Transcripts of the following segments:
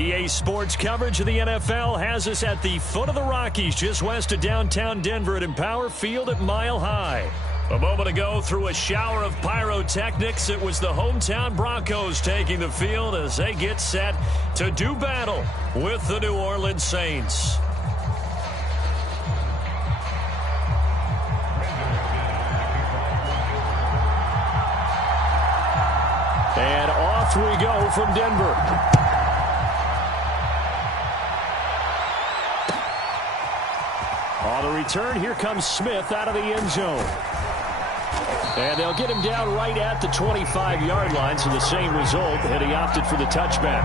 EA Sports coverage of the NFL has us at the foot of the Rockies, just west of downtown Denver at Empower Field at Mile High. A moment ago, through a shower of pyrotechnics, it was the hometown Broncos taking the field as they get set to do battle with the New Orleans Saints. And off we go from Denver. On the return, here comes Smith out of the end zone. And they'll get him down right at the 25-yard line, so the same result, and he opted for the touchback.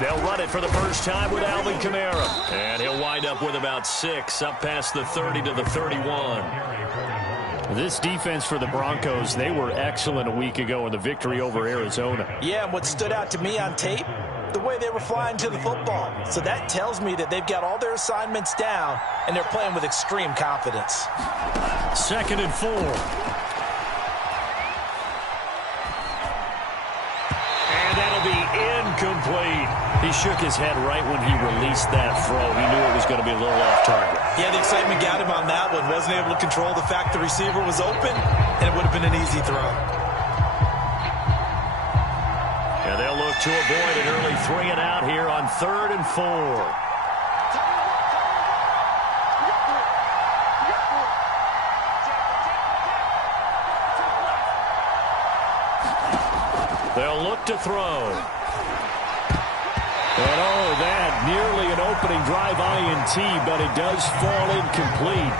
They'll run it for the first time with Alvin Kamara. And he'll wind up with about 6, up past the 30 to the 31. This defense for the Broncos, they were excellent a week ago in the victory over Arizona. Yeah, and what stood out to me on tape, the way they were flying to the football. So that tells me that they've got all their assignments down, and they're playing with extreme confidence. 2nd and 4. That'll be incomplete. He shook his head right when he released that throw. He knew it was going to be a little off target. Yeah, the excitement got him on that one. Wasn't able to control the fact the receiver was open, and it would have been an easy throw. And they'll look to avoid an early 3 and out here on 3rd and 4. They'll look to throw. And oh, that nearly an opening drive INT, but it does fall incomplete.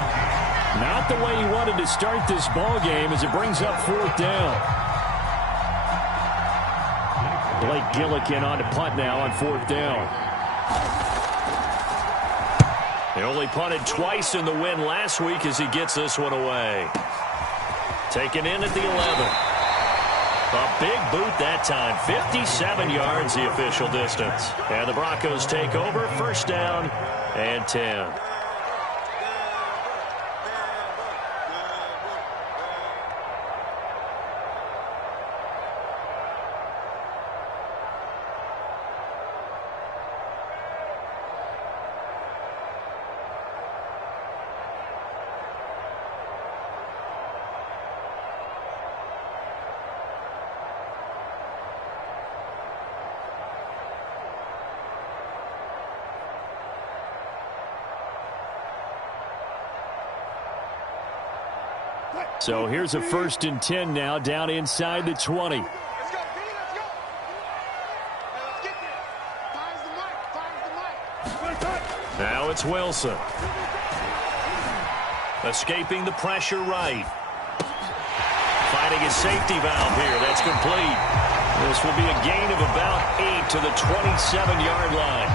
Not the way he wanted to start this ball game as it brings up 4th down. Blake Gillikin on to punt now on 4th down. They only punted twice in the win last week as he gets this one away. Taken in at the 11. A big boot that time. 57 yards the official distance. And the Broncos take over. 1st down and 10. So here's a 1st and 10 now, down inside the 20. Let's go, let's go. Let's get there. Fires the mic. Now it's Wilson. Escaping the pressure right. Finding his safety valve here. That's complete. This will be a gain of about 8 to the 27-yard line.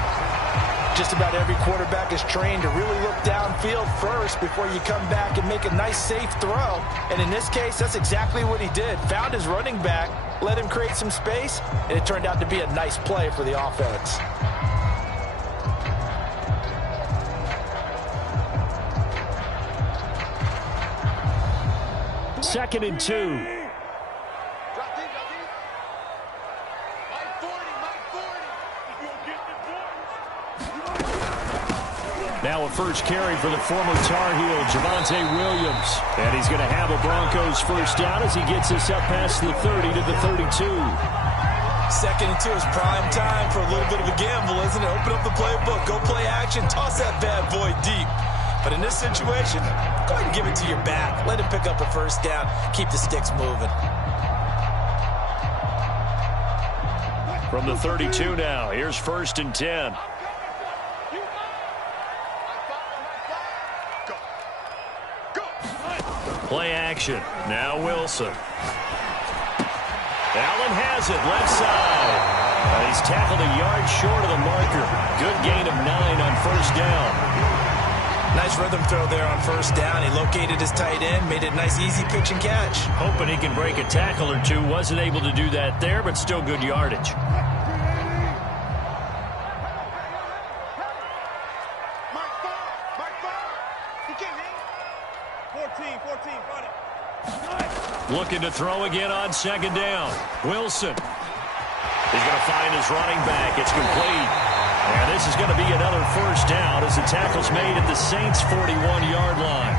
Just about every quarterback is trained to really look downfield first before you come back and make a nice, safe throw. And in this case, that's exactly what he did. Found his running back, let him create some space, and it turned out to be a nice play for the offense. Second and 2. Now a first carry for the former Tar Heel, Javonte Williams. And he's going to have a Broncos 1st down as he gets us up past the 30 to the 32. 2nd and 2 is prime time for a little bit of a gamble, isn't it? Open up the playbook, go play action, toss that bad boy deep. But in this situation, go ahead and give it to your back. Let him pick up a 1st down, keep the sticks moving. From the 32 now, here's 1st and 10. Play action. Now Wilson. Allen has it left side. He's tackled a yard short of the marker. Good gain of 9 on 1st down. Nice rhythm throw there on 1st down. He located his tight end, made it a nice easy pitch and catch. Hoping he can break a tackle or two. Wasn't able to do that there, but still good yardage. Looking to throw again on second down. Wilson. He's going to find his running back. It's complete. And this is going to be another first down as the tackle's made at the Saints' 41-yard line.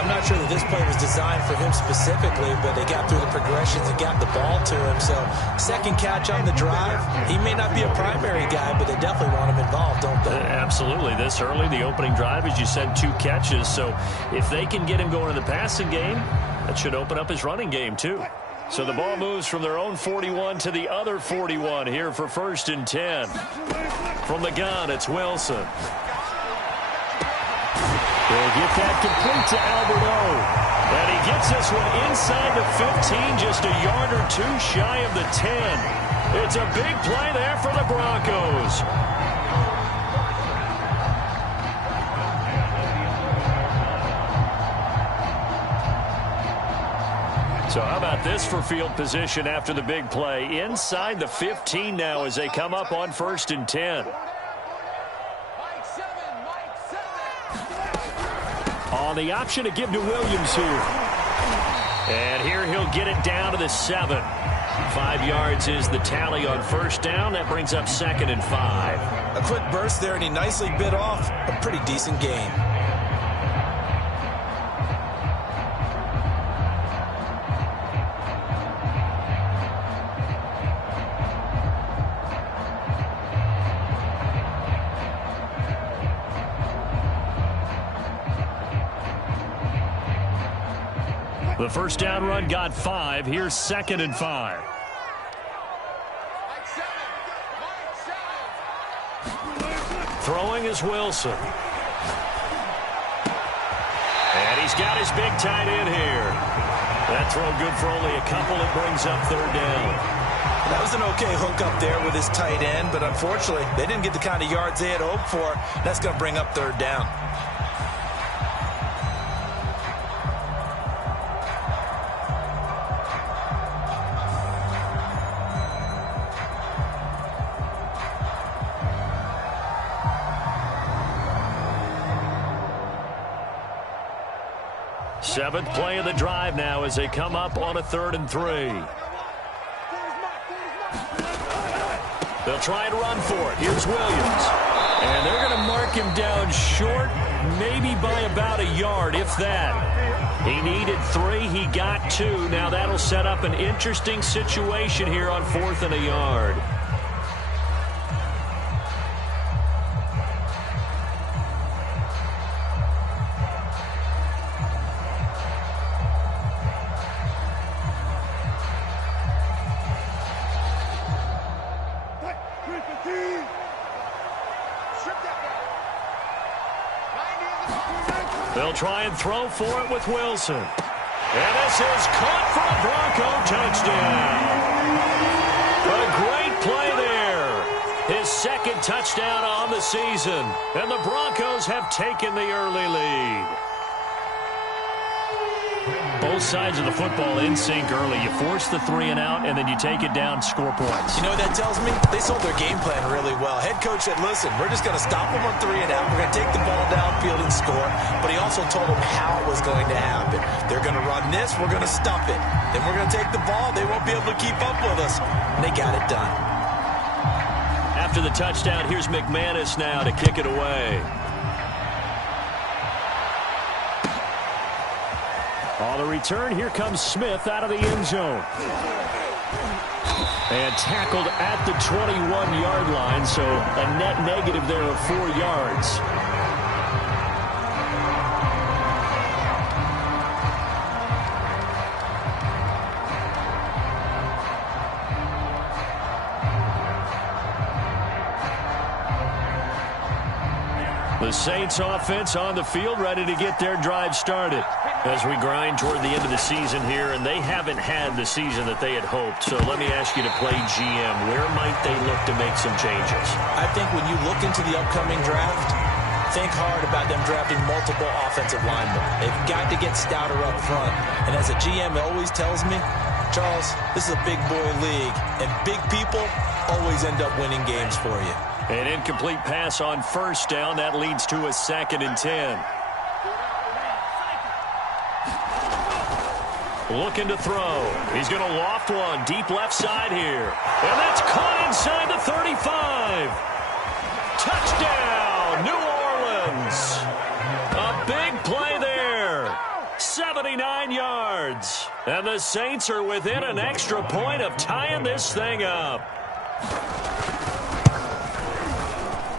I'm not sure that this play was designed for him specifically, but they got through the progressions and got the ball to him. So second catch on the drive. He may not be a primary guy, but they definitely want him involved, don't they? Absolutely. This early, the opening drive, as you said, 2 catches. So if they can get him going in the passing game, that should open up his running game too. So the ball moves from their own 41 to the other 41 here for 1st and 10. From the gun, it's Wilson. He'll get that complete to Alberto. And he gets this one inside the 15, just a yard or 2 shy of the 10. It's a big play there for the Broncos. So how about this for field position after the big play? Inside the 15 now as they come up on 1st and 10. On the option to give to Williams here. And here he'll get it down to the 7. 5 yards is the tally on 1st down. That brings up 2nd and 5. A quick burst there, and he nicely bit off a pretty decent gain. The first down run got 5. Here's 2nd and 5. Throwing is Wilson. And he's got his big tight end here. That throw good for only a couple. It brings up 3rd down. That was an okay hook up there with his tight end, but unfortunately, they didn't get the kind of yards they had hoped for. That's going to bring up 3rd down. Seventh play of the drive now as they come up on a 3rd and 3. They'll try and run for it. Here's Williams. And they're going to mark him down short, maybe by about a yard, if that. He needed 3. He got 2. Now that'll set up an interesting situation here on 4th and a yard. They'll try and throw for it with Wilson. And this is caught for a Bronco touchdown. A great play there. His 2nd touchdown on the season. And the Broncos have taken the early lead. Both sides of the football in sync early. You force the 3 and out, and then you take it down, score points. You know what that tells me? They sold their game plan really well. Head coach said, listen, we're just going to stop them on 3 and out. We're going to take the ball downfield and score. But he also told them how it was going to happen. They're going to run this. We're going to stop it. Then we're going to take the ball. They won't be able to keep up with us. And they got it done. After the touchdown, here's McManus now to kick it away. On the return, here comes Smith out of the end zone. And tackled at the 21-yard line, so a net negative there of 4 yards. The Saints offense on the field, ready to get their drive started as we grind toward the end of the season here, and they haven't had the season that they had hoped. So let me ask you to play GM. Where might they look to make some changes? I think when you look into the upcoming draft, think hard about them drafting multiple offensive linemen. They've got to get stouter up front. And as a GM always tells me, Charles, this is a big boy league, and big people always end up winning games for you. An incomplete pass on 1st down. That leads to a 2nd and 10. Looking to throw. He's going to loft one deep left side here. And that's caught inside the 35. Touchdown, New Orleans. A big play there. 79 yards. And the Saints are within an extra point of tying this thing up.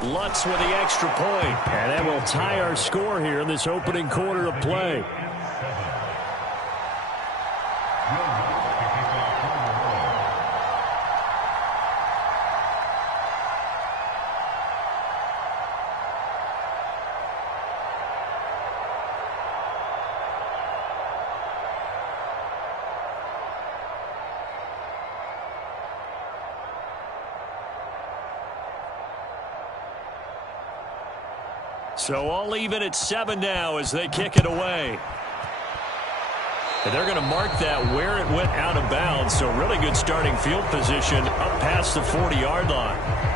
Lutz with the extra point. And that will tie our score here in this opening quarter of play. So all even at 7 now as they kick it away. And they're going to mark that where it went out of bounds. So really good starting field position up past the 40-yard line.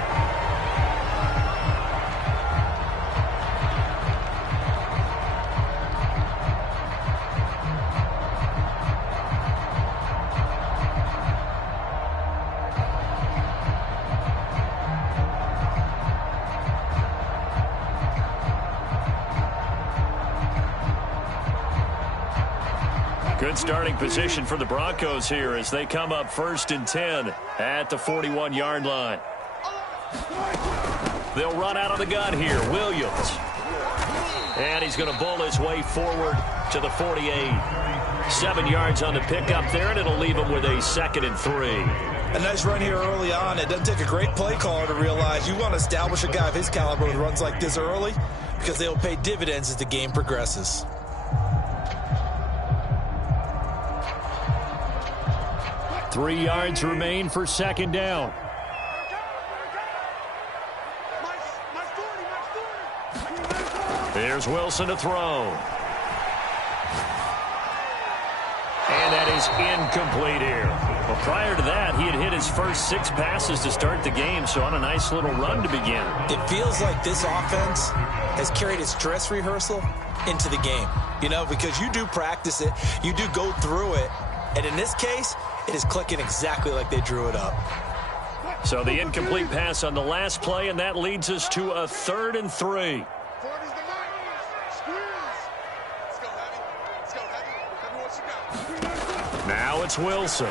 Good starting position for the Broncos here as they come up 1st and 10 at the 41-yard line. They'll run out of the gun here. Williams. And he's going to bowl his way forward to the 48. 7 yards on the pickup there, and it'll leave him with a 2nd and 3. A nice run here early on. It doesn't take a great play caller to realize you want to establish a guy of his caliber with runs like this early because they'll pay dividends as the game progresses. 3 yards remain for 2nd down. Here's Wilson to throw. And that is incomplete here. Well, prior to that, he had hit his first 6 passes to start the game, so on a nice little run to begin. It feels like this offense has carried its dress rehearsal into the game. You know, because you do practice it, you do go through it, and in this case, it is clicking exactly like they drew it up. So the incomplete pass on the last play, and that leads us to a 3rd and 3. Now it's Wilson.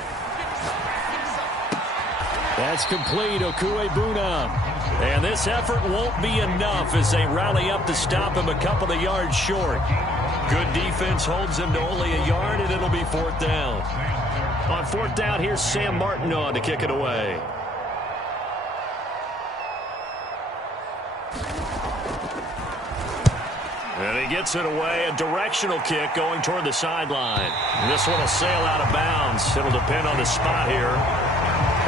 That's complete. Okuebunam. And this effort won't be enough as they rally up to stop him a couple of yards short. Good defense holds him to only a yard, and it'll be 4th down. On 4th down, here's Sam Martin on to kick it away. And he gets it away, a directional kick going toward the sideline. This one will sail out of bounds. It'll depend on the spot here.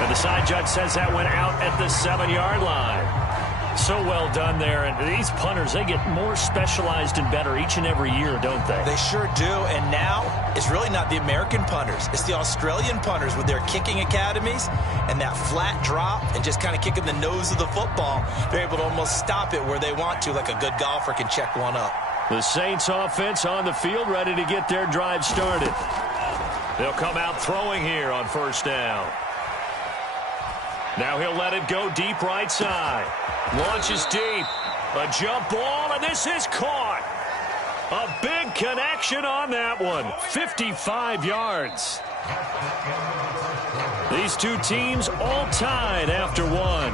And the side judge says that went out at the 7-yard line. So well done there. And these punters, they get more specialized and better each and every year, don't they? They sure do. And now it's really not the American punters. It's the Australian punters with their kicking academies and that flat drop and just kind of kicking the nose of the football. They're able to almost stop it where they want to, like a good golfer can check one up. The Saints offense on the field ready to get their drive started. They'll come out throwing here on 1st down. Now he'll let it go deep right side. Launches deep. A jump ball, and this is caught. A big connection on that one. 55 yards. These two teams all tied after one.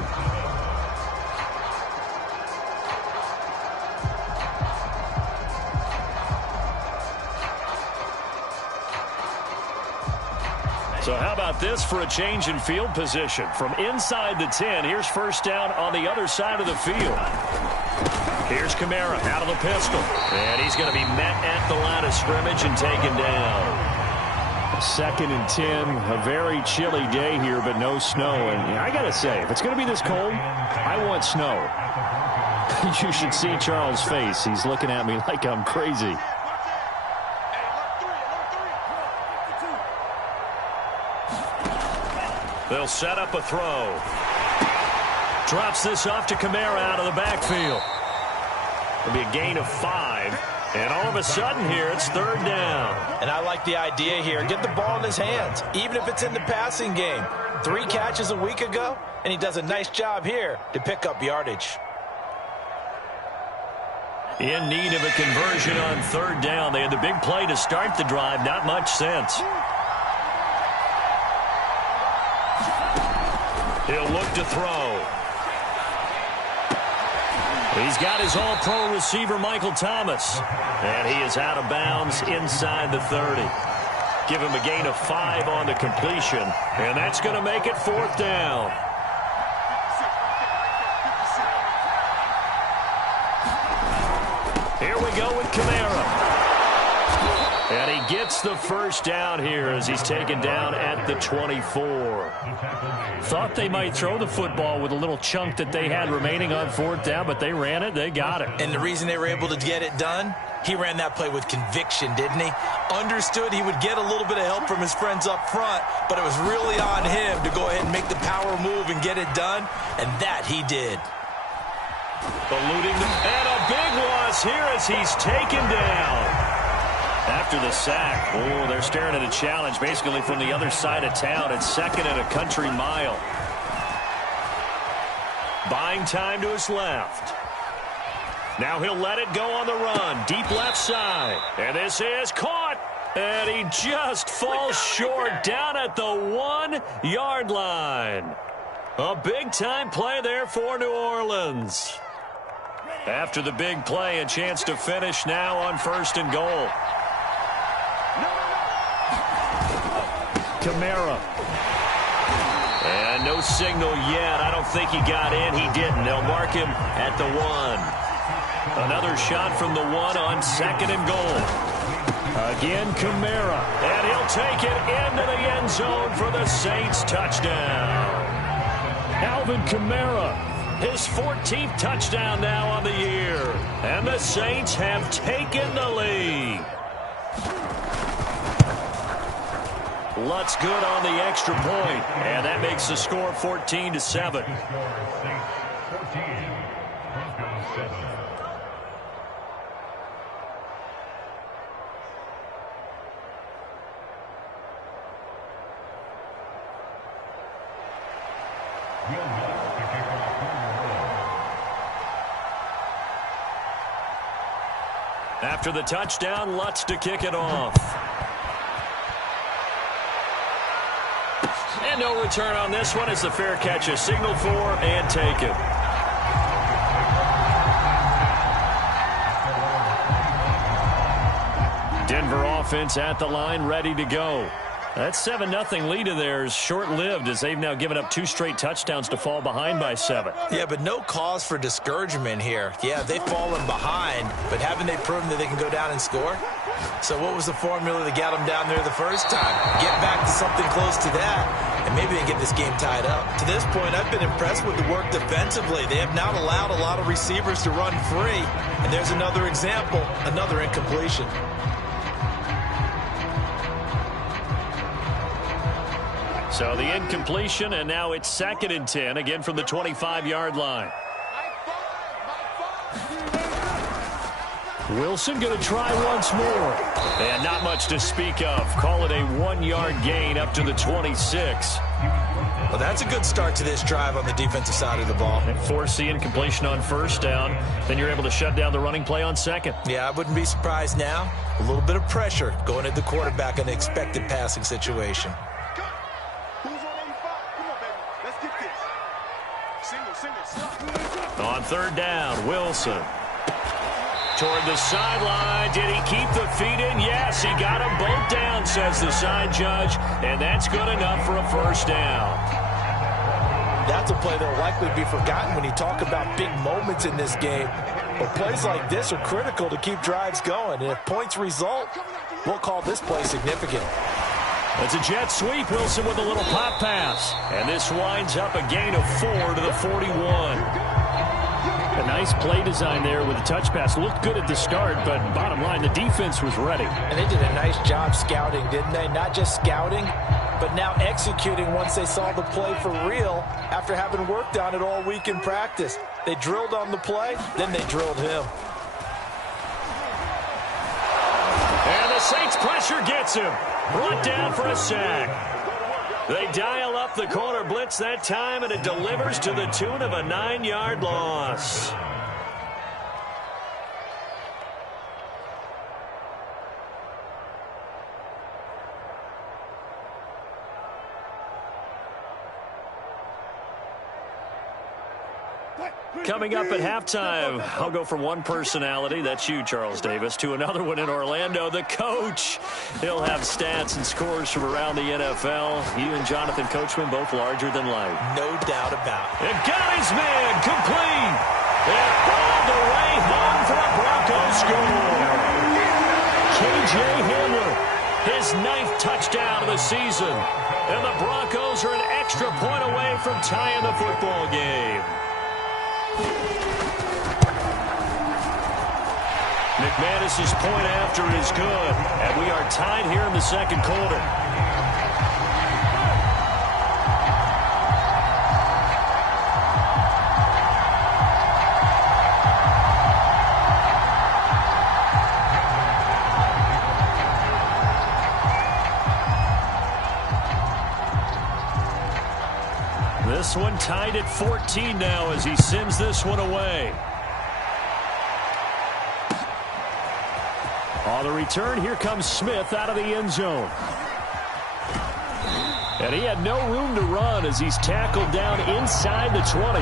So how about this for a change in field position? From inside the 10, here's 1st down on the other side of the field. Here's Kamara out of the pistol. And he's going to be met at the line of scrimmage and taken down. 2nd and 10, a very chilly day here, but no snow. And I got to say, if it's going to be this cold, I want snow. You should see Charles' face. He's looking at me like I'm crazy. They'll set up a throw. Drops this off to Kamara out of the backfield. It'll be a gain of 5. And all of a sudden here, it's third down. And I like the idea here. Get the ball in his hands, even if it's in the passing game. 3 catches a week ago, and he does a nice job here to pick up yardage. In need of a conversion on third down. They had the big play to start the drive. Not much sense. He'll look to throw. He's got his all-pro receiver, Michael Thomas. And he is out of bounds inside the 30. Give him a gain of 5 on the completion. And that's going to make it fourth down. Here we go with Kamara. And he gets the first down here as he's taken down at the 24. Thought they might throw the football with a little chunk that they had remaining on fourth down, but they ran it, they got it. And the reason they were able to get it done, he ran that play with conviction, didn't he? Understood he would get a little bit of help from his friends up front, but it was really on him to go ahead and make the power move and get it done, and that he did. Eluding them, and a big loss here as he's taken down. After the sack, oh, they're staring at a challenge basically from the other side of town. It's second and a country mile. Buying time to his left. Now he'll let it go on the run. Deep left side. And this is caught. And he just falls short down at the 1-yard line. A big-time play there for New Orleans. After the big play, a chance to finish now on first and goal. Kamara. And no signal yet. I don't think he got in. He didn't. They'll mark him at the 1. Another shot from the 1 on second and goal. Again, Kamara. And he'll take it into the end zone for the Saints touchdown. Alvin Kamara, his 14th touchdown now on the year. And the Saints have taken the lead. Lutz good on the extra point, and that makes the score 14-7. After the touchdown, Lutz to kick it off. And no return on this one as the fair catch is signaled for and taken. Denver offense at the line, ready to go. That 7-0 lead of theirs short-lived as they've now given up 2 straight touchdowns to fall behind by 7. Yeah, but no cause for discouragement here. Yeah, they've fallen behind, but haven't they proven that they can go down and score? So what was the formula that got them down there the first time? Get back to something close to that, and maybe they get this game tied up. To this point, I've been impressed with the work defensively. They have not allowed a lot of receivers to run free, and there's another example, another incompletion. So the incompletion, and now it's 2nd and 10, again from the 25-yard line. Wilson going to try once more. And not much to speak of. Call it a 1-yard gain up to the 26. Well, that's a good start to this drive on the defensive side of the ball. And force the incompletion on first down. Then you're able to shut down the running play on second. Yeah, I wouldn't be surprised now. A little bit of pressure going at the quarterback in an expected passing situation. On third down, Wilson. Toward the sideline. Did he keep the feet in? Yes, he got them both down, says the side judge. And that's good enough for a first down. That's a play that will likely be forgotten when you talk about big moments in this game. But plays like this are critical to keep drives going. And if points result, we'll call this play significant. It's a jet sweep. Wilson with a little pop pass. And this winds up a gain of 4 to the 41. A nice play design there with a touch pass. Looked good at the start, but bottom line, the defense was ready. And they did a nice job scouting, didn't they? Not just scouting, but now executing once they saw the play for real after having worked on it all week in practice. They drilled on the play, then they drilled him. Saints pressure gets him. Brought down for a sack. They dial up the corner blitz that time, and it delivers to the tune of a 9-yard loss. Coming up at halftime, I'll go from one personality, that's you, Charles Davis, to another one in Orlando, the coach. He'll have stats and scores from around the NFL. You and Jonathan Coachman both larger than life. No doubt about it. And got his man complete. And all the way home for a Broncos score. K.J. Hamler, his 9th touchdown of the season. And the Broncos are an extra point away from tying the football game. McManus's point after is good, and we are tied here in the second quarter. This one tied at 14 now as he sends this one away. On the return, here comes Smith out of the end zone. And he had no room to run as he's tackled down inside the 20.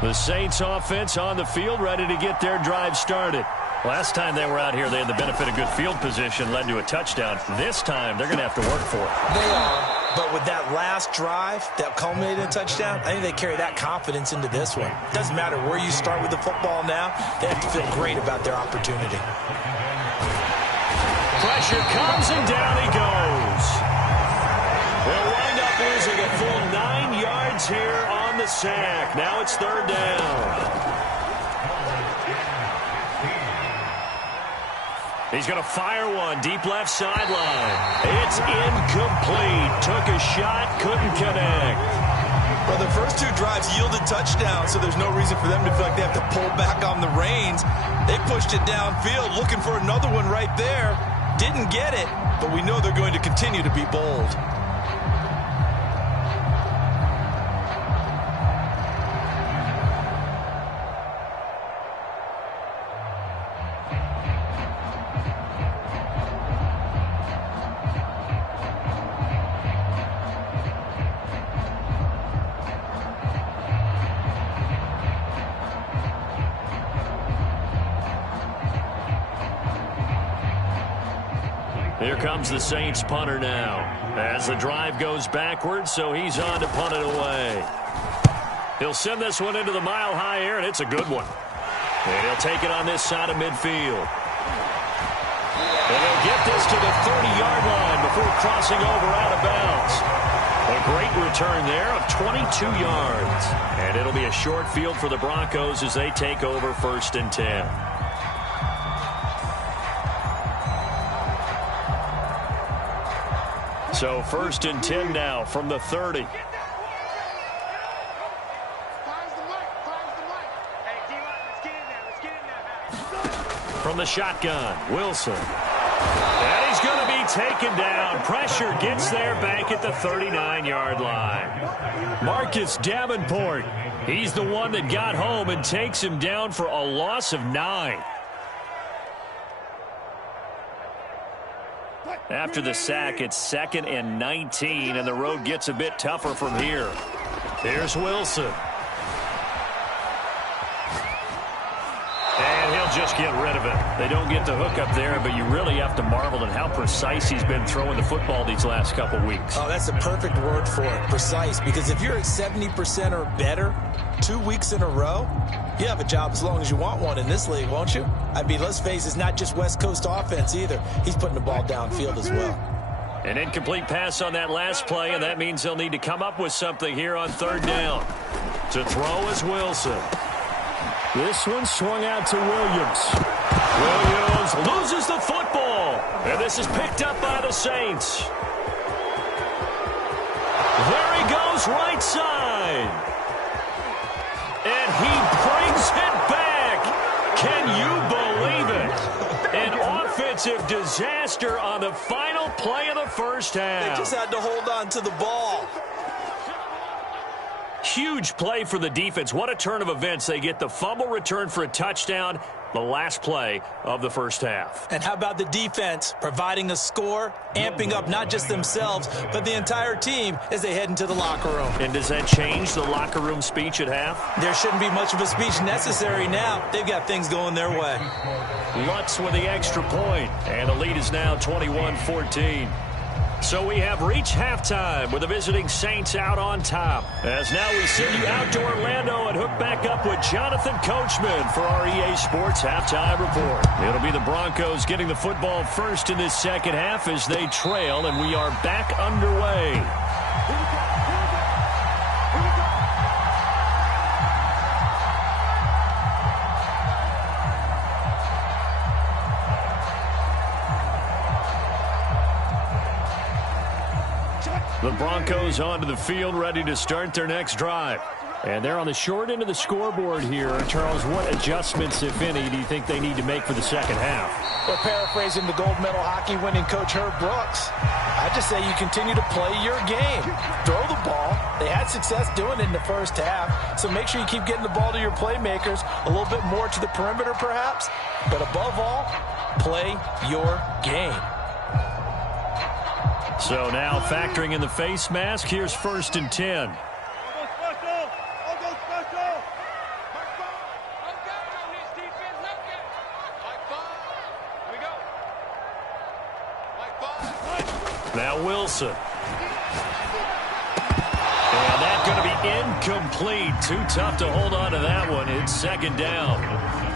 The Saints offense on the field, ready to get their drive started. Last time they were out here, they had the benefit of good field position, led to a touchdown. This time, they're going to have to work for it. They are, but with that last drive that culminated in a touchdown, I think they carry that confidence into this one. Doesn't matter where you start with the football now, they have to feel great about their opportunity. Pressure comes, and down he goes. They'll wind up losing a full 9 yards here on the sack. Now it's 3rd down. He's going to fire one deep left sideline. It's incomplete. Took a shot, couldn't connect. Well, the first 2 drives yielded touchdowns, so there's no reason for them to feel like they have to pull back on the reins. They pushed it downfield, looking for another one right there. Didn't get it, but we know they're going to continue to be bold. Here comes the Saints punter now. As the drive goes backwards, so he's on to punt it away. He'll send this one into the mile-high air, and it's a good one. And he'll take it on this side of midfield. And he'll get this to the 30-yard line before crossing over out of bounds. A great return there of 22 yards. And it'll be a short field for the Broncos as they take over 1st and 10. So 1st and 10 now from the 30. From the shotgun, Wilson. And he's going to be taken down. Pressure gets there back at the 39-yard line. Marcus Davenport, he's the one that got home and takes him down for a loss of 9. After the sack, it's 2nd and 19, and the road gets a bit tougher from here. Here's Wilson. And he'll just get rid of it. They don't get the hook up there, but you really have to marvel at how precise he's been throwing the football these last couple weeks. Oh, that's a perfect word for it, precise, because if you're at 70% or better 2 weeks in a row, you have a job as long as you want one in this league, won't you? I mean, let's face it, it's not just West Coast offense either. He's putting the ball downfield as well. An incomplete pass on that last play, and that means they'll need to come up with something here on 3rd down. To throw is Wilson. This one swung out to Williams. Williams loses the football. And this is picked up by the Saints. There he goes, right side. And he brings it back. Can you believe it? An offensive disaster on the final play of the first half. They just had to hold on to the ball. Huge play for the defense. What a turn of events. They get the fumble return for a touchdown, the last play of the first half. And how about the defense providing a score, amping up not just themselves, but the entire team as they head into the locker room. And does that change the locker room speech at half? There shouldn't be much of a speech necessary now. They've got things going their way. Lutz with the extra point, and the lead is now 21-14. So we have reached halftime with the visiting Saints out on top. As now we send you out to Orlando and hook back up with Jonathan Coachman for our EA Sports Halftime Report. It'll be the Broncos getting the football first in this second half as they trail, and we are back underway. The Broncos onto the field, ready to start their next drive. And they're on the short end of the scoreboard here. Charles, what adjustments, if any, do you think they need to make for the second half? Well, paraphrasing the gold medal hockey winning coach Herb Brooks, I just say you continue to play your game. Throw the ball. They had success doing it in the first half, so make sure you keep getting the ball to your playmakers, a little bit more to the perimeter perhaps, but above all, play your game. So now factoring in the face mask, here's 1st and 10. Now Wilson. And that's going to be incomplete. Too tough to hold on to that one. It's 2nd down.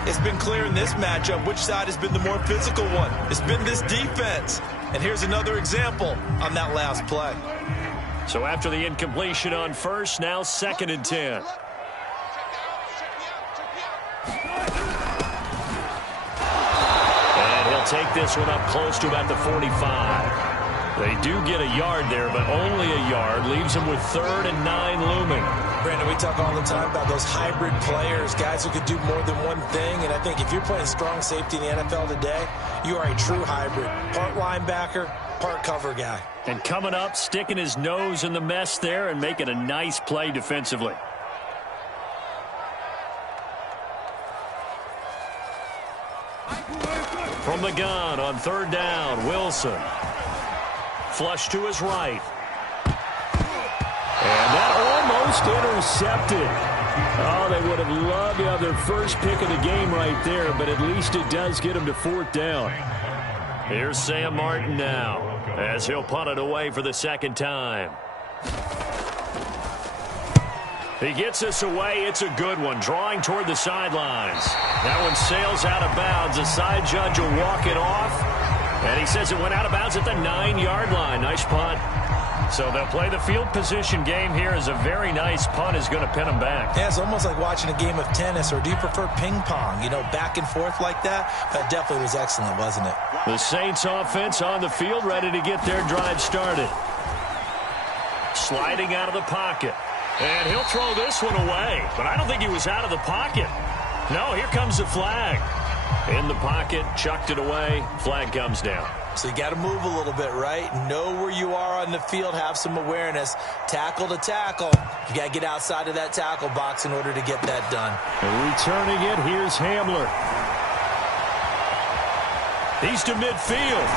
It's been clear in this matchup which side has been the more physical one. It's been this defense. And here's another example on that last play. So after the incompletion on first, now 2nd and 10. And he'll take this one up close to about the 45. They do get a yard there, but only a yard. Leaves them with 3rd and 9 looming. Brandon, we talk all the time about those hybrid players, guys who could do more than one thing. And I think if you're playing strong safety in the NFL today, you are a true hybrid. Part linebacker, part cover guy. And coming up, sticking his nose in the mess there and making a nice play defensively. From the gun on 3rd down, Wilson. Flush to his right. And that almost intercepted. Oh, they would have loved to have their first pick of the game right there, but at least it does get them to 4th down. Here's Sam Martin now, as he'll punt it away for the 2nd time. He gets this away. It's a good one, drawing toward the sidelines. That one sails out of bounds. The side judge will walk it off. And he says it went out of bounds at the 9-yard line. Nice punt. So they'll play the field position game here as a very nice punt is going to pin them back. Yeah, it's almost like watching a game of tennis, or do you prefer ping pong? You know, back and forth like that? That definitely was excellent, wasn't it? The Saints offense on the field, ready to get their drive started. Sliding out of the pocket. And he'll throw this one away. But I don't think he was out of the pocket. No, here comes the flag. In the pocket, chucked it away, flag comes down. So you got to move a little bit, right? Know where you are on the field, have some awareness. Tackle to tackle. You got to get outside of that tackle box in order to get that done. And returning it, here's Hamler. He's to midfield.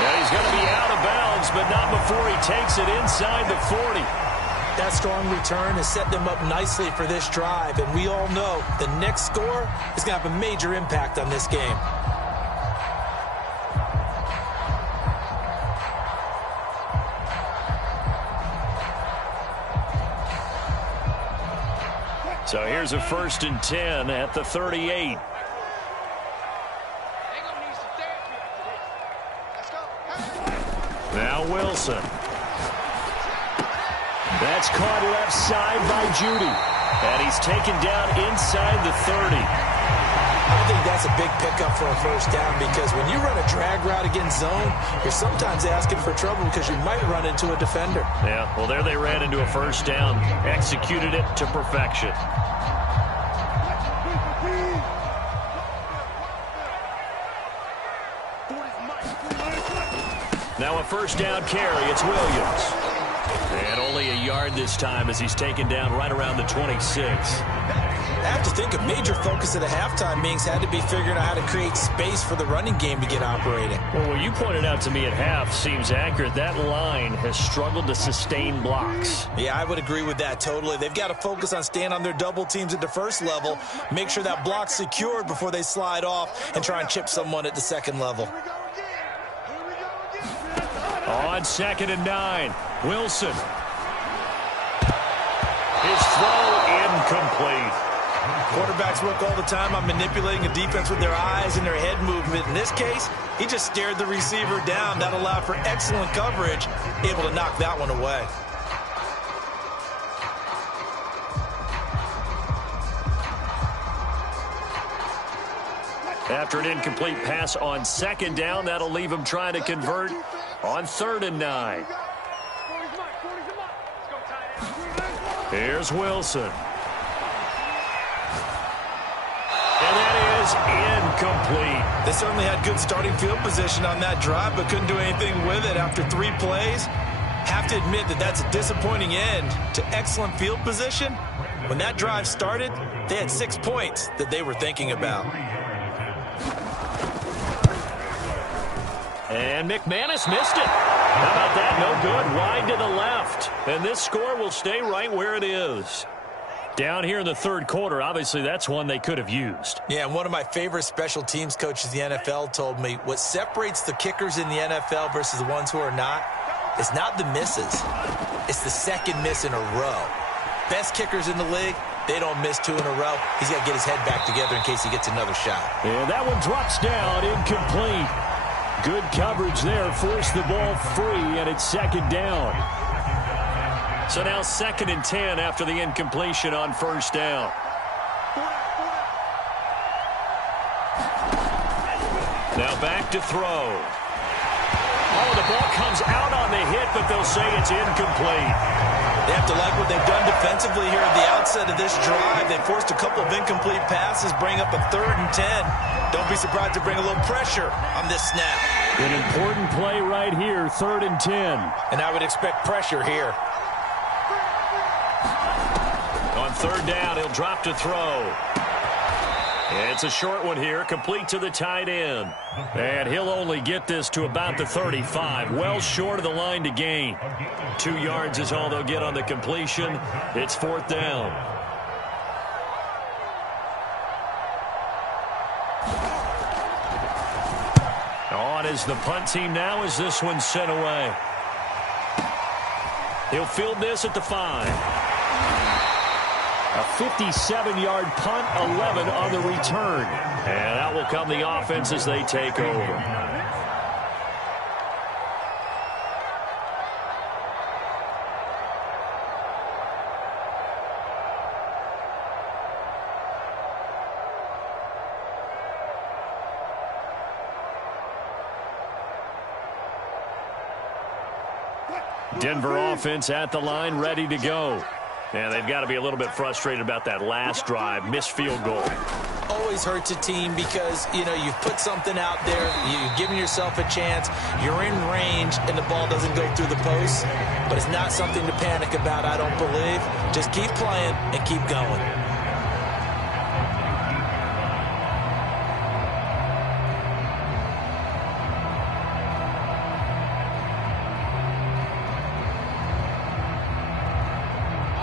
Yeah, he's going to be out of bounds, but not before he takes it inside the 40. That strong return has set them up nicely for this drive, and we all know the next score is going to have a major impact on this game. So here's a 1st and 10 at the 38. Now Wilson. That's caught left side by Judy. And he's taken down inside the 30. I think that's a big pickup for a first down because when you run a drag route against zone, you're sometimes asking for trouble because you might run into a defender. Yeah, well, there they ran into a first down. Executed it to perfection. Now a first down carry. It's Williams. And only a yard this time as he's taken down right around the 26. I have to think a major focus of the halftime meetings had to be figuring out how to create space for the running game to get operating. Well, what you pointed out to me at half seems accurate. That line has struggled to sustain blocks. Yeah, I would agree with that totally. They've got to focus on staying on their double teams at the first level, make sure that block's secured before they slide off and try and chip someone at the second level. On 2nd and 9, Wilson. His throw incomplete. Quarterbacks work all the time on manipulating a defense with their eyes and their head movement. In this case, he just stared the receiver down. That allowed for excellent coverage, able to knock that one away. After an incomplete pass on 2nd down, that'll leave him trying to convert on 3rd and 9. Here's Wilson. And that is incomplete. They certainly had good starting field position on that drive, but couldn't do anything with it after 3 plays. Have to admit that that's a disappointing end to excellent field position. When that drive started, they had 6 points that they were thinking about. And McManus missed it. How about that? No good. Wide to the left. And this score will stay right where it is. Down here in the 3rd quarter, obviously that's one they could have used. Yeah, and one of my favorite special teams coaches in the NFL told me what separates the kickers in the NFL versus the ones who are not is not the misses. It's the second miss in a row. Best kickers in the league, they don't miss 2 in a row. He's got to get his head back together in case he gets another shot. And that one drops down, incomplete. Good coverage there, forced the ball free, and it's 2nd down. So now 2nd and 10 after the incompletion on 1st down. Now back to throw. Oh, the ball comes out on the hit, but they'll say it's incomplete. They have to like what they've done defensively here at the outset of this drive. They forced a couple of incomplete passes, bring up a 3rd and 10. Don't be surprised to bring a little pressure on this snap. An important play right here, 3rd and 10. And I would expect pressure here. On 3rd down, he'll drop to throw. It's a short one here, complete to the tight end. And he'll only get this to about the 35, well short of the line to gain. 2 yards is all they'll get on the completion. It's 4th down. On is the punt team now as this one's sent away. He'll field this at the 5. A 57-yard punt, 11 on the return. And out will come the offense as they take over. Denver offense at the line, ready to go. And they've got to be a little bit frustrated about that last drive, missed field goal. Always hurts a team because, you know, you've put something out there, you've given yourself a chance, you're in range, and the ball doesn't go through the post. But it's not something to panic about, I don't believe. Just keep playing and keep going.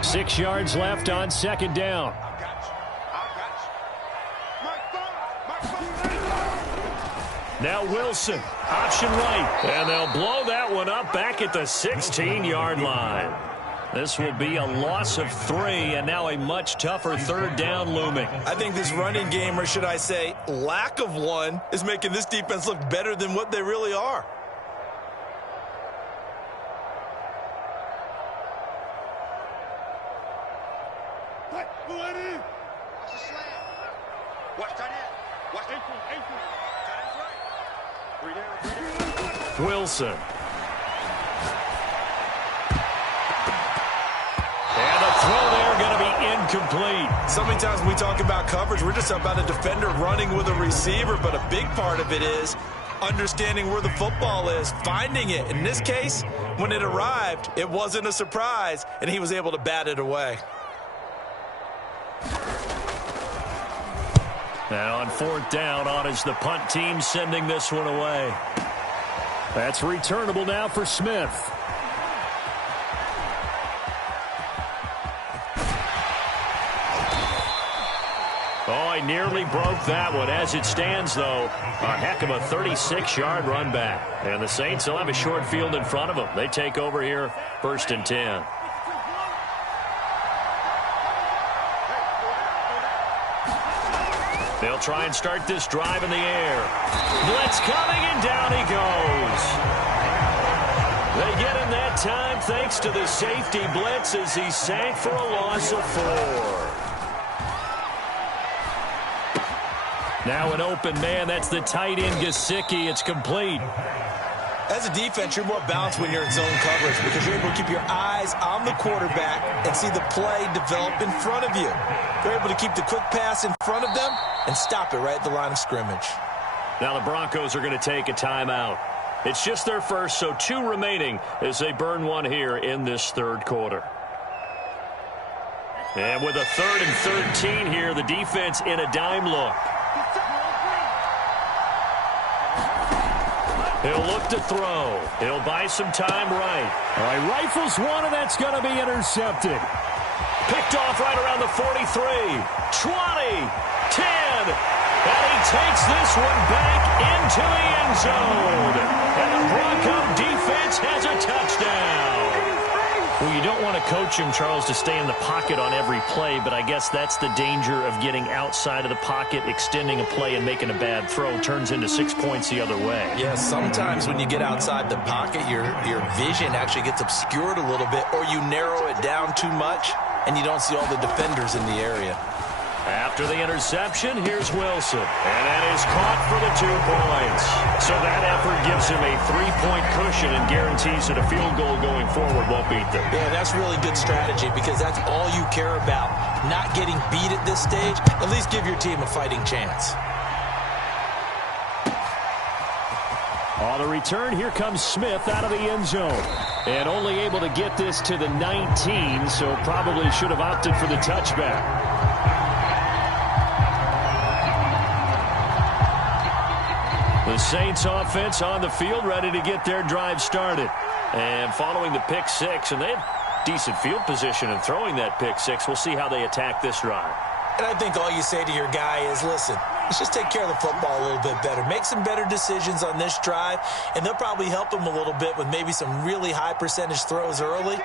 Six yards left on 2nd down. Now Wilson, option right, and they'll blow that one up back at the 16-yard line. This will be a loss of 3, and now a much tougher 3rd down looming. I think this running game, or should I say lack of one, is making this defense look better than what they really are. Watch the slant. Watch tight end. Wilson. And the throw there going to be incomplete. So many times when we talk about coverage, we're just about a defender running with a receiver, but a big part of it is understanding where the football is, finding it. In this case, when it arrived, it wasn't a surprise, and he was able to bat it away. And on fourth down, on is the punt team sending this one away. That's returnable now for Smith. Oh, he nearly broke that one. As it stands, though, a heck of a 36-yard run back. And the Saints will have a short field in front of them. They take over here, 1st and 10. They'll try and start this drive in the air. Blitz coming, and down he goes. They get him that time thanks to the safety blitz as he sank for a loss of 4. Now an open man. That's the tight end, Gesicki. It's complete. As a defense, you're more balanced when you're in zone coverage because you're able to keep your eyes on the quarterback and see the play develop in front of you. You're able to keep the quick pass in front of them and stop it right at the line of scrimmage. Now the Broncos are going to take a timeout. It's just their first, so 2 remaining as they burn one here in this 3rd quarter. And with a 3rd and 13 here, the defense in a dime look. He'll look to throw. He'll buy some time right. All right, rifles one, and that's going to be intercepted. Picked off right around the 43, 20, 10, and he takes this one back into the end zone. And the Bronco defense has a touchdown. Well, you don't want to coach him, Charles, to stay in the pocket on every play, but I guess that's the danger of getting outside of the pocket, extending a play, and making a bad throw. Turns into 6 points the other way. Yeah, sometimes when you get outside the pocket, your vision actually gets obscured a little bit, or you narrow it down too much, and you don't see all the defenders in the area. After the interception, here's Wilson. And that is caught for the 2 points. So that effort gives him a 3-point cushion and guarantees that a field goal going forward won't beat them. Yeah, that's really good strategy because that's all you care about. Not getting beat at this stage. At least give your team a fighting chance. On the return, here comes Smith out of the end zone. And only able to get this to the 19, so probably should have opted for the touchback. The Saints offense on the field, ready to get their drive started. And following the pick 6, and they had decent field position in throwing that pick 6. We'll see how they attack this drive. And I think all you say to your guy is, listen, let's just take care of the football a little bit better. Make some better decisions on this drive, and they'll probably help him a little bit with maybe some really high percentage throws early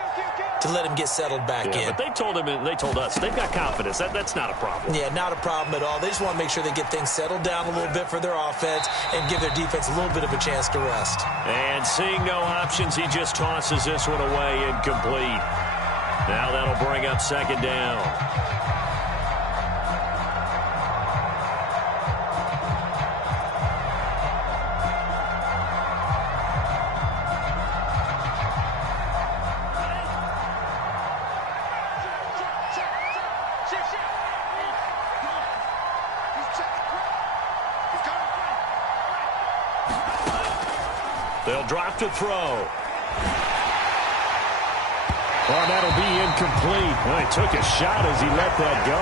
to let him get settled back in. But they told him, and they told us, they've got confidence. That's not a problem. Yeah, not a problem at all. They just want to make sure they get things settled down a little bit for their offense and give their defense a little bit of a chance to rest. And seeing no options, he just tosses this one away, incomplete. Now that'll bring up 2nd down. They'll drop to throw. Oh, that'll be incomplete. Well, he took a shot as he let that go.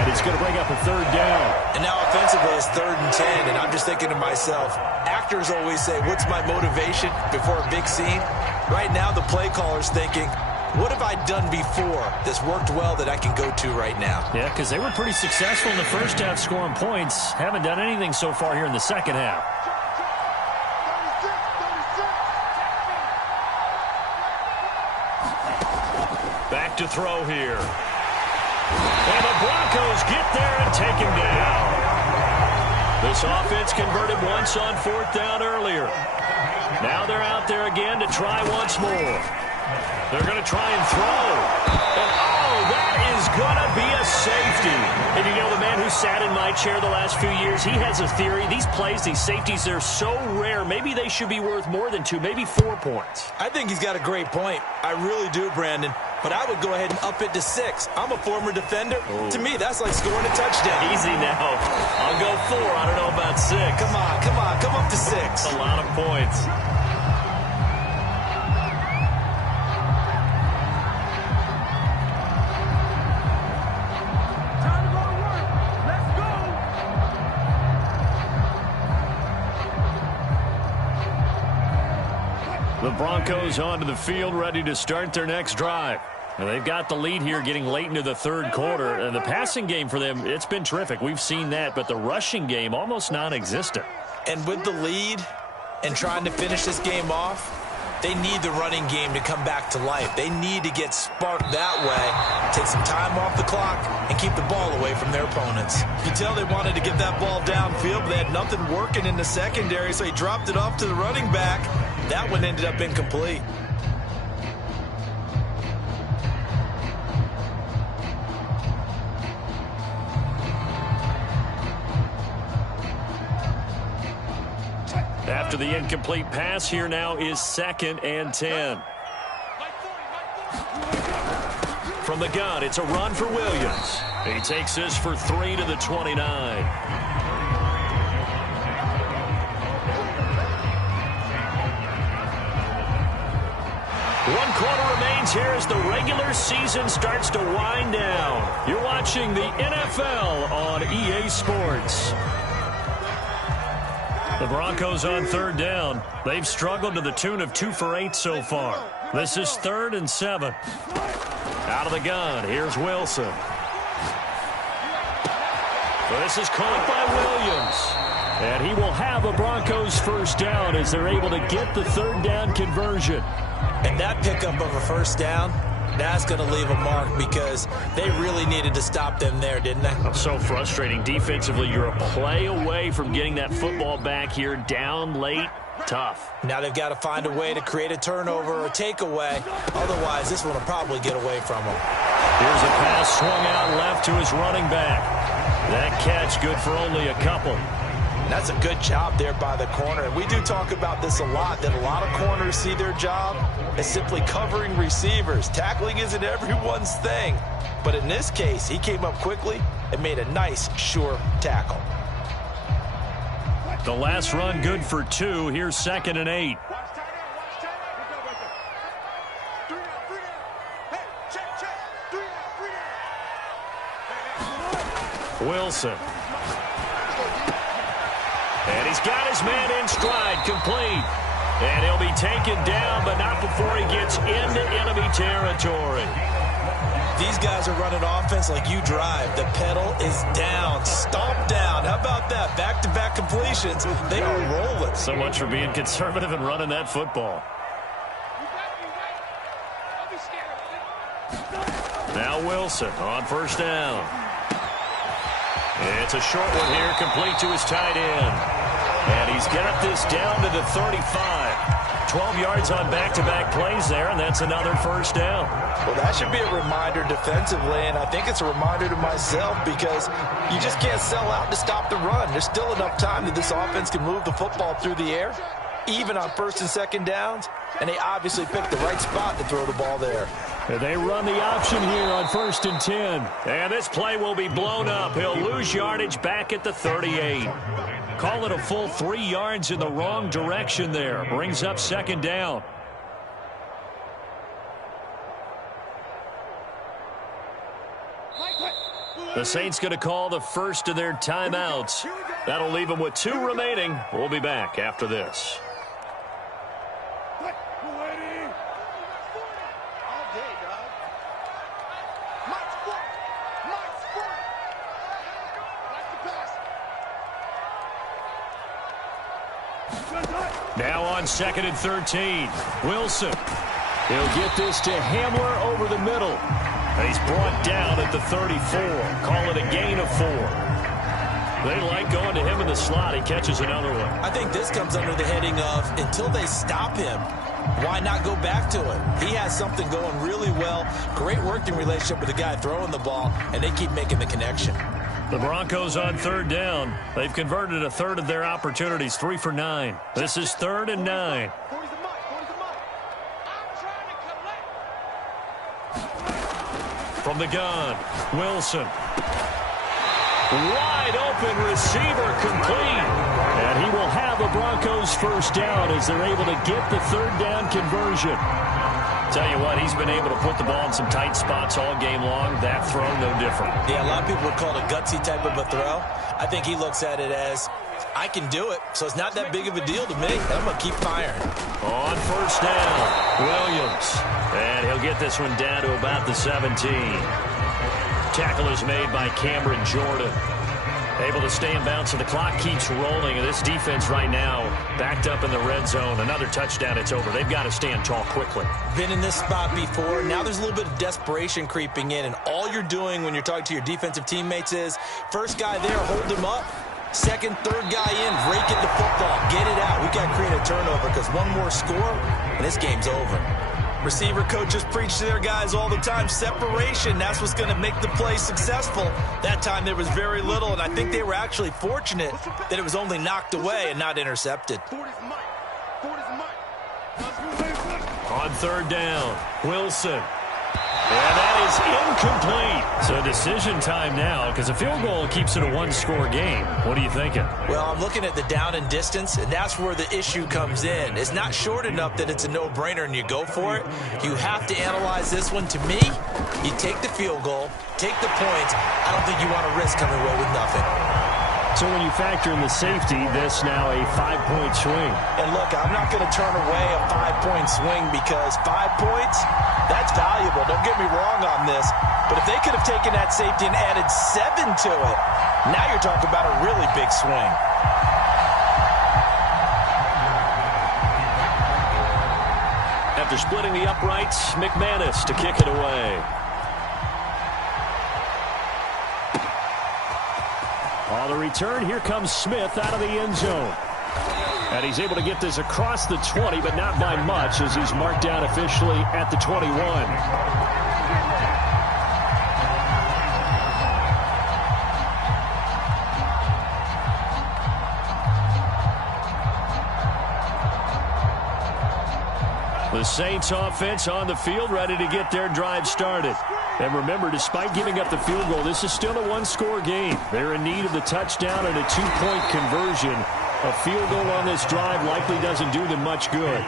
And it's going to bring up a 3rd down. And now offensively it's 3rd and 10. And I'm just thinking to myself, actors always say, what's my motivation before a big scene? Right now the play caller's thinking, what have I done before that's worked well that I can go to right now? Yeah, because they were pretty successful in the first half scoring points. Haven't done anything so far here in the second half. Back to throw here. And the Broncos get there and take him down. This offense converted once on 4th down earlier. Now they're out there again to try once more. They're going to try and throw. And, oh, that is going to be a safety. And you know, the man who sat in my chair the last few years, he has a theory. These plays, these safeties, they're so rare. Maybe they should be worth more than 2, maybe 4 points. I think he's got a great point. I really do, Brandon. But I would go ahead and up it to 6. I'm a former defender. To me, that's like scoring a touchdown. Easy now. I'll go 4. I don't know about 6. Come on, come on. Come up to 6. A lot of points. The Broncos onto the field, ready to start their next drive. And they've got the lead here getting late into the third quarter. And the passing game for them, it's been terrific. We've seen that, but the rushing game almost non-existent. And with the lead and trying to finish this game off, they need the running game to come back to life. They need to get sparked that way, take some time off the clock, and keep the ball away from their opponents. You can tell they wanted to get that ball downfield, but they had nothing working in the secondary, so he dropped it off to the running back. That one ended up incomplete. After the incomplete pass, here now is 2nd and 10. From the gun, it's a run for Williams. He takes this for 3 to the 29. One quarter remains here as the regular season starts to wind down. You're watching the NFL on EA Sports. The Broncos on 3rd down. They've struggled to the tune of 2 for 8 so far. This is 3rd and 7. Out of the gun, here's Wilson. This is caught by Williams. And he will have a Broncos first down as they're able to get the 3rd down conversion. And that pickup of a first down, that's going to leave a mark because they really needed to stop them there, didn't they? So frustrating. Defensively, you're a play away from getting that football back here down late. Tough. Now they've got to find a way to create a turnover or takeaway. Otherwise, this one will probably get away from them. Here's a pass swung out left to his running back. That catch good for only a couple. That's a good job there by the corner. And we do talk about this a lot, that a lot of corners see their job as simply covering receivers. Tackling isn't everyone's thing. But in this case, he came up quickly and made a nice, sure tackle. The last run good for 2. Here's 2nd and 8. Wilson. And he's got his man in stride, complete. And he'll be taken down, but not before he gets into enemy territory. These guys are running offense like you drive. The pedal is down, stomp down. How about that? Back-to-back completions. They are rolling. So much for being conservative and running that football. Now Wilson on first down. It's a short one here, complete to his tight end. And he's got this down to the 35. 12 yards on back-to-back plays there, and that's another first down. Well, that should be a reminder defensively, and I think it's a reminder to myself because you just can't sell out to stop the run. There's still enough time that this offense can move the football through the air, even on 1st and 2nd downs, and they obviously picked the right spot to throw the ball there. They run the option here on 1st and 10. And this play will be blown up. He'll lose yardage back at the 38. Call it a full 3 yards in the wrong direction there. Brings up 2nd down. The Saints going to call the first of their timeouts. That'll leave them with 2 remaining. We'll be back after this. Now on 2nd and 13. Wilson. He'll get this to Hamler over the middle. He's brought down at the 34. Call it a gain of 4. They like going to him in the slot. He catches another one. I think this comes under the heading of until they stop him, Why not go back to it? He has something going really well. Great working relationship with the guy throwing the ball, and they keep making the connection. The Broncos on third down. They've converted a third of their opportunities, 3 for 9. This is 3rd and 9. From the gun, Wilson. Wide open receiver, complete. And he will have a Broncos first down as they're able to get the third down conversion. Tell you what, he's been able to put the ball in some tight spots all game long. That throw, no different. Yeah, a lot of people would call it a gutsy type of a throw. I think he looks at it as, I can do it, so it's not that big of a deal to me. I'm going to keep firing. On first down, Williams. And he'll get this one down to about the 17. Tackle is made by Cameron Jordan. Able to stay in bounds, and the clock keeps rolling. And this defense right now backed up in the red zone. Another touchdown, it's over. They've got to stand tall quickly. Been in this spot before. Now there's a little bit of desperation creeping in, and all you're doing when you're talking to your defensive teammates is, first guy there, hold him up. Second, third guy in, rake at the football. Get it out. We got to create a turnover because one more score, and this game's over. Receiver coaches preach to their guys all the time. Separation, that's what's going to make the play successful. That time there was very little, and I think they were actually fortunate that it was only knocked away and not intercepted. On third down, Wilson. And that is incomplete. So decision time now because a field goal keeps it a one-score game. What are you thinking? Well, I'm looking at the down and distance, and that's where the issue comes in. It's not short enough that it's a no-brainer and you go for it. You have to analyze this one. To me, you take the field goal, take the points. I don't think you want to risk coming away with nothing. So when you factor in the safety, this now a 5-point swing. And look, I'm not going to turn away a 5-point swing because 5 points, that's valuable. Don't get me wrong on this. But if they could have taken that safety and added 7 to it, now you're talking about a really big swing. After splitting the uprights, McManus to kick it away. On the return, here comes Smith out of the end zone. And he's able to get this across the 20, but not by much as he's marked down officially at the 21. The Saints offense on the field ready to get their drive started. And remember, despite giving up the field goal, this is still a one-score game. They're in need of the touchdown and a 2-point conversion. A field goal on this drive likely doesn't do them much good.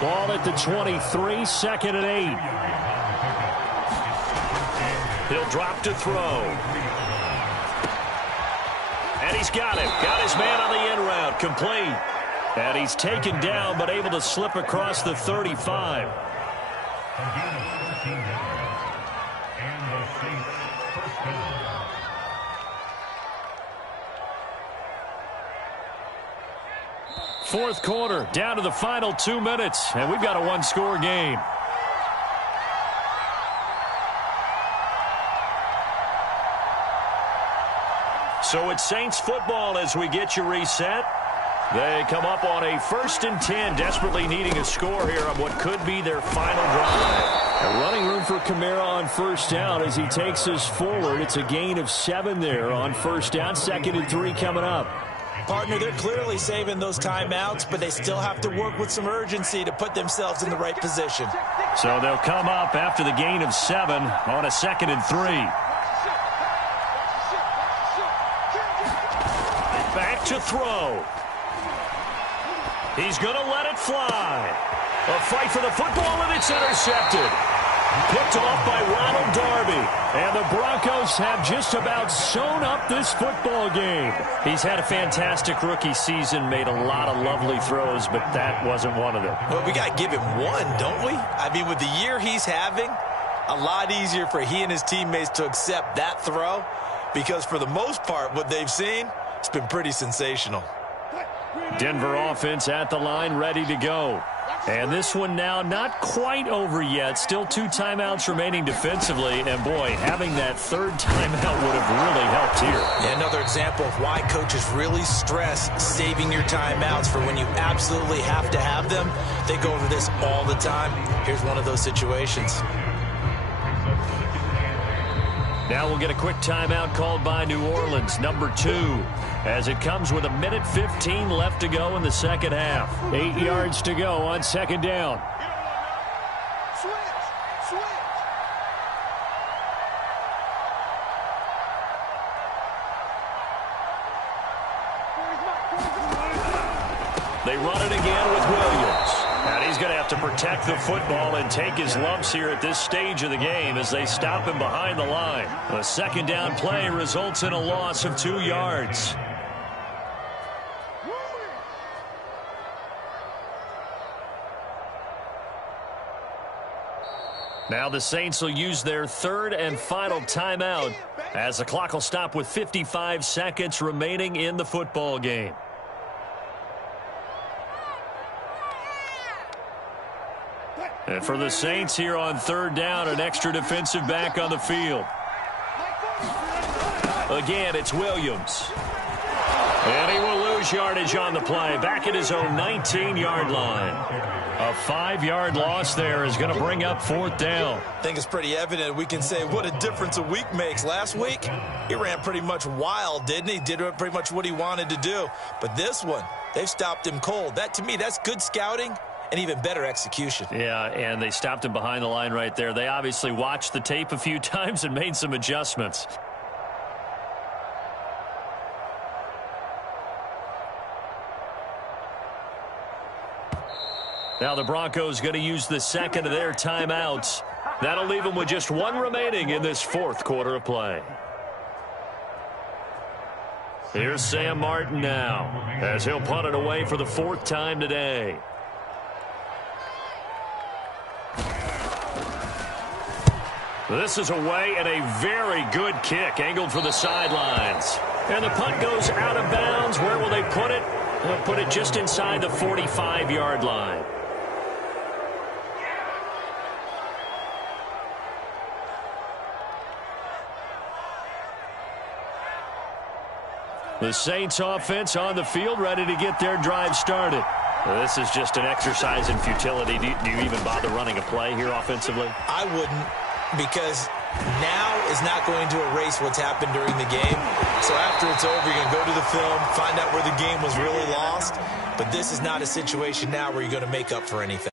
Ball at the 23, 2nd and 8. He'll drop to throw. And he's got it. Got his man on the end route. Complete. And he's taken down, but able to slip across the 35. Fourth quarter, down to the final 2 minutes, and we've got a one-score game. So it's Saints football as we get you reset. They come up on a 1st and 10, desperately needing a score here on what could be their final drive. A running room for Kamara on first down as he takes us forward. It's a gain of 7 there on first down. 2nd and 3 coming up. Partner, they're clearly saving those timeouts, but they still have to work with some urgency to put themselves in the right position. So they'll come up after the gain of 7 on a 2nd and 3. Back to throw. He's going to let it fly. A fight for the football, and it's intercepted. Picked off by Ronald Darby. And the Broncos have just about sewn up this football game. He's had a fantastic rookie season, made a lot of lovely throws, but that wasn't one of them. Well, we got to give him one, don't we? I mean, with the year he's having, a lot easier for he and his teammates to accept that throw because for the most part, what they've seen, it's been pretty sensational. Denver offense at the line, ready to go. And this one now not quite over yet. Still 2 timeouts remaining defensively. And, boy, having that third timeout would have really helped here. Yeah, another example of why coaches really stress saving your timeouts for when you absolutely have to have them. They go over this all the time. Here's one of those situations. Now we'll get a quick timeout called by New Orleans, number 2, as it comes with 1:15 left to go in the second half. 8 yards to go on second down. They run it again with Williams. And he's going to have to protect the football and take his lumps here at this stage of the game as they stop him behind the line. The second down play results in a loss of 2 yards. Now the Saints will use their third and final timeout as the clock will stop with 55 seconds remaining in the football game. And for the Saints here on third down, an extra defensive back on the field. Again, it's Williams. And he will lose yardage on the play, back at his own 19-yard line. A 5-yard loss there is going to bring up fourth down. I think it's pretty evident. We can say what a difference a week makes. Last week, he ran pretty much wild, didn't he? Did pretty much what he wanted to do. But this one, they've stopped him cold. That, to me, that's good scouting and even better execution. Yeah, and they stopped him behind the line right there. They obviously watched the tape a few times and made some adjustments. Now the Broncos going to use the second of their timeouts. That'll leave them with just 1 remaining in this fourth quarter of play. Here's Sam Martin now as he'll punt it away for the 4th time today. This is away and a very good kick angled for the sidelines. And the punt goes out of bounds. Where will they put it? They'll put it just inside the 45-yard line. The Saints offense on the field, ready to get their drive started. This is just an exercise in futility. Do you even bother running a play here offensively? I wouldn't, because now is not going to erase what's happened during the game. So after it's over, you're going to go to the film, find out where the game was really lost. But this is not a situation now where you're going to make up for anything.